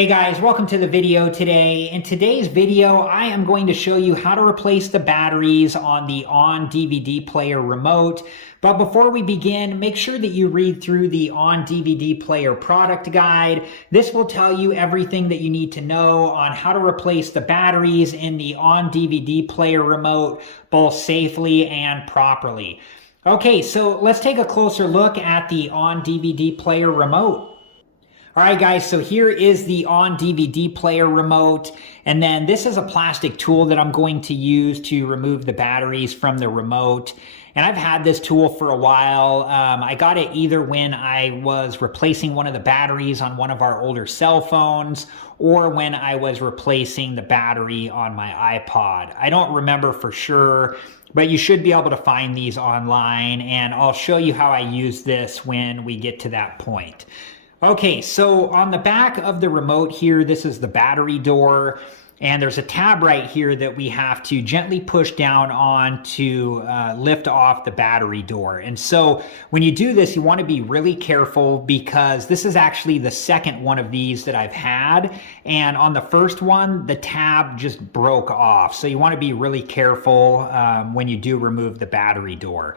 Hey guys, welcome to the video today. In today's video, I am going to show you how to replace the batteries on the ON DVD player remote. But before we begin, make sure that you read through the ON DVD player product guide. This will tell you everything that you need to know on how to replace the batteries in the ON DVD player remote, both safely and properly. Okay, so let's take a closer look at the ON DVD player remote. All right, guys, so here is the ON DVD player remote, and then this is a plastic tool that I'm going to use to remove the batteries from the remote. And I've had this tool for a while. I got it either when I was replacing one of the batteries on one of our older cell phones or when I was replacing the battery on my iPod. I don't remember for sure, but you should be able to find these online, and I'll show you how I use this when we get to that point. Okay, so on the back of the remote here, this is the battery door, and there's a tab right here that we have to gently push down on to lift off the battery door. And so when you do this, you want to be really careful because this is actually the second one of these that I've had. And on the first one, the tab just broke off. So you want to be really careful when you do remove the battery door.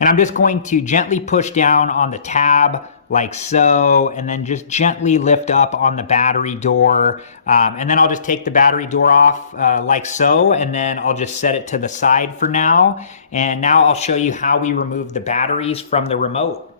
And I'm just going to gently push down on the tab like so, and then just gently lift up on the battery door. And then I'll just take the battery door off like so, and then I'll just set it to the side for now. And now I'll show you how we remove the batteries from the remote.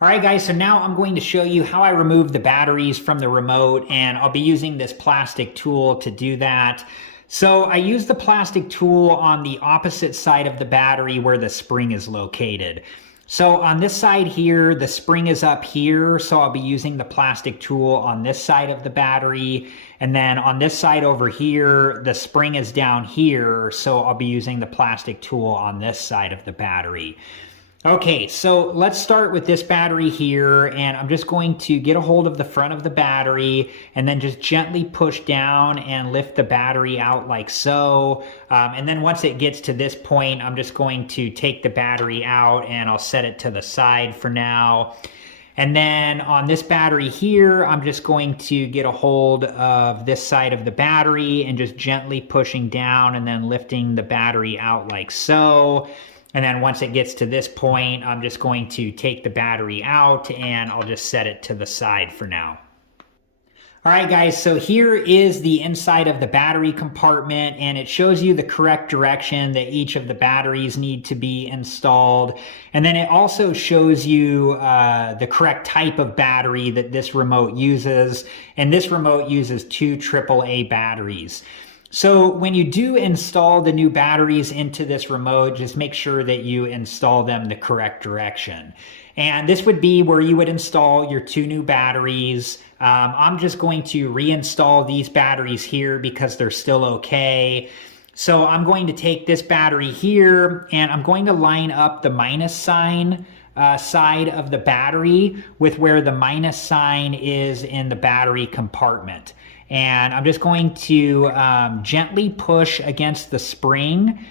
All right, guys, so now I'm going to show you how I remove the batteries from the remote, and I'll be using this plastic tool to do that. So I use the plastic tool on the opposite side of the battery where the spring is located. So on this side here, the spring is up here, so I'll be using the plastic tool on this side of the battery. And then on this side over here, the spring is down here, so I'll be using the plastic tool on this side of the battery. Okay, so let's start with this battery here, and I'm just going to get a hold of the front of the battery and then just gently push down and lift the battery out like so. And then once it gets to this point, I'm just going to take the battery out and I'll set it to the side for now. And then on this battery here, I'm just going to get a hold of this side of the battery and just gently pushing down and then lifting the battery out like so. And then once it gets to this point, I'm just going to take the battery out and I'll just set it to the side for now. All right, guys, so here is the inside of the battery compartment, and it shows you the correct direction that each of the batteries need to be installed. And then it also shows you the correct type of battery that this remote uses. And this remote uses 2 AAA batteries. So when you do install the new batteries into this remote, just make sure that you install them the correct direction. And this would be where you would install your 2 new batteries. I'm just going to reinstall these batteries here because they're still okay. So I'm going to take this battery here and I'm going to line up the minus sign side of the battery with where the minus sign is in the battery compartment. And I'm just going to gently push against the spring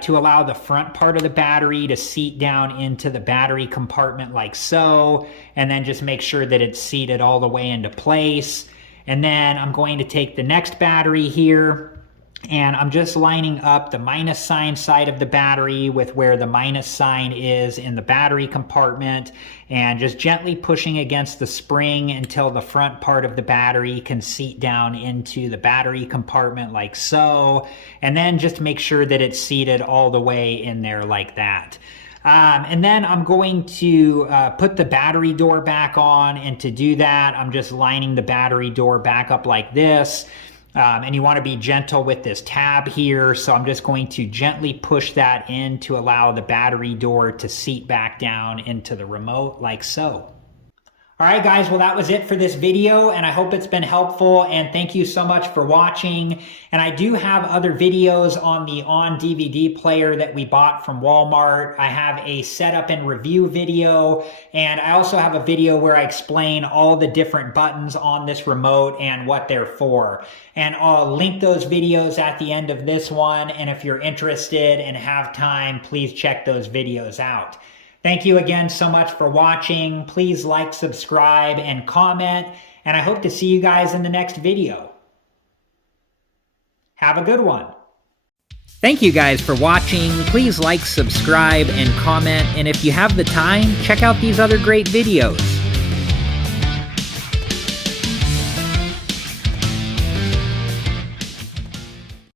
to allow the front part of the battery to seat down into the battery compartment like so. And then just make sure that it's seated all the way into place. And then I'm going to take the next battery here, and I'm just lining up the minus sign side of the battery with where the minus sign is in the battery compartment, and just gently pushing against the spring until the front part of the battery can seat down into the battery compartment like so. And then just make sure that it's seated all the way in there like that. And then I'm going to put the battery door back on, and to do that, I'm just lining the battery door back up like this. And you want to be gentle with this tab here, so I'm just going to gently push that in to allow the battery door to seat back down into the remote like so. All right, guys, well, that was it for this video, and I hope it's been helpful, and thank you so much for watching. And I do have other videos on the ON DVD player that we bought from Walmart. I have a setup and review video, and I also have a video where I explain all the different buttons on this remote and what they're for. And I'll link those videos at the end of this one, and if you're interested and have time, please check those videos out. Thank you again so much for watching. Please like, subscribe, and comment. and I hope to see you guys in the next video. Have a good one. Thank you guys for watching. Please like, subscribe, and comment, and if you have the time, check out these other great videos.